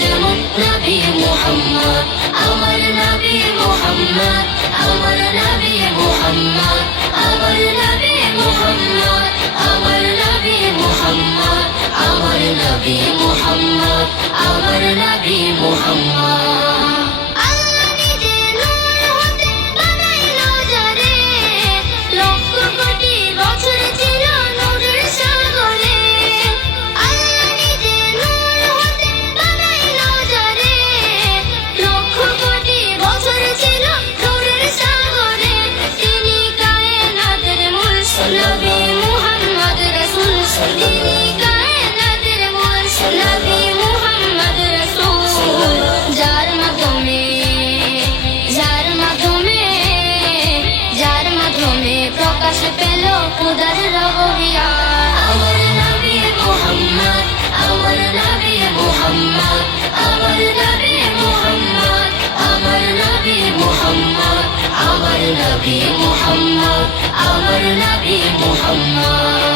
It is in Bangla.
যেমন নবী মুহাম্মদ, আমার নবী মুহাম্মদ, আমার নবী মুহাম্মদ, আমার নবী মুহাম্মদ, আমার নবী মুহাম্মদ, আমার নবী মুহাম্মদ, আমার নবী মুহাম্মদ। আল্লাহ নিজে নূর হতে বানাইলো যারে, লক্ষ কোটি বছর ছিল নূরের সাগরে। আল্লাহ নিজে নূর হতে বানাইলো যারে, লক্ষ কোটি বছর ছিল নূরের সাগরে। তিনি কায়নাতের মূল নবী মুহাম্মদ রাসূল, তিনি কায়নাতের মূল নবী মুহাম্মদ রাসূল। যার মাধ্যমে প্রকাশ পেল খুদার রবুবিয়া। আমার নবী মুহাম্মদ, আমার নবী মুহাম্মদ, আমার নবী মুহাম্মদ, আমার নবী মুহাম্মদ, আমার নবী মুহাম্মদ, আমার নবী মুহাম্মদ।